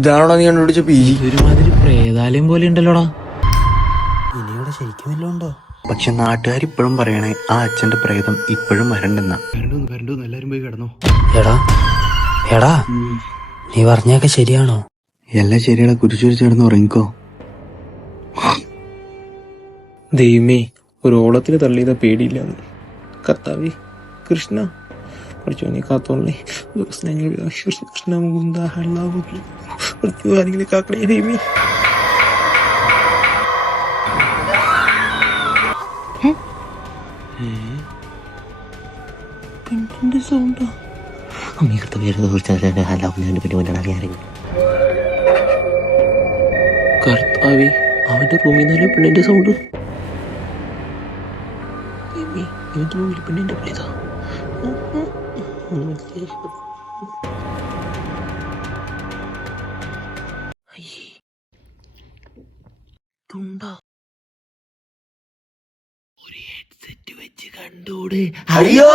ഇതാണോടാ നീ കണ്ടുപിടിച്ച P G? ഒരുമാതിരി പ്രേതാലയം പോലെ ഉണ്ടല്ലോടാ. ഇനിയുടെ ശരിക്കും വല്ലതും ഉണ്ടോ? പക്ഷെ നാട്ടുകാർ ഇപ്പോഴും പറയണേ ആ അച്ഛന്റെ പ്രേതം ഇപ്പോഴും വരണ്ടെന്നാ. എല്ലാരും പോയി കിടന്നു. എടാ എടാ, നീ പറഞ്ഞൊക്കെ ശരിയാണോ? എല്ലാം ശരിയാടാ, കുരിശുരിച്ച് കിടന്ന് ഉറങ്ങിക്കോ. ദൈവമേ, ഒരു ഓളത്തിന് തള്ളിയതാ പേടിയില്ലാന്ന്. കർത്താവേ കൃഷ്ണ പഠിച്ചോനെ കാത്തോളേ. കൃഷ്ണ മുകുന്ദ കാര്യങ്ങളെ കാക്കണേ ദൈവമേ. പെണ്ണിന്റെ സൗണ്ടാ. കർത്താവേ, അവന്റെ റൂമിൽ നിന്നല്ല പെണ്ണിന്റെ സൗണ്ട്. ഇവന്റെ റൂമിൽ പെണ്ണിന്റെ വിളിതാ. തുണ്ടാ ഒരു ഹെഡ്സെറ്റ് വെച്ച് കണ്ടൂടെ? അയ്യോ.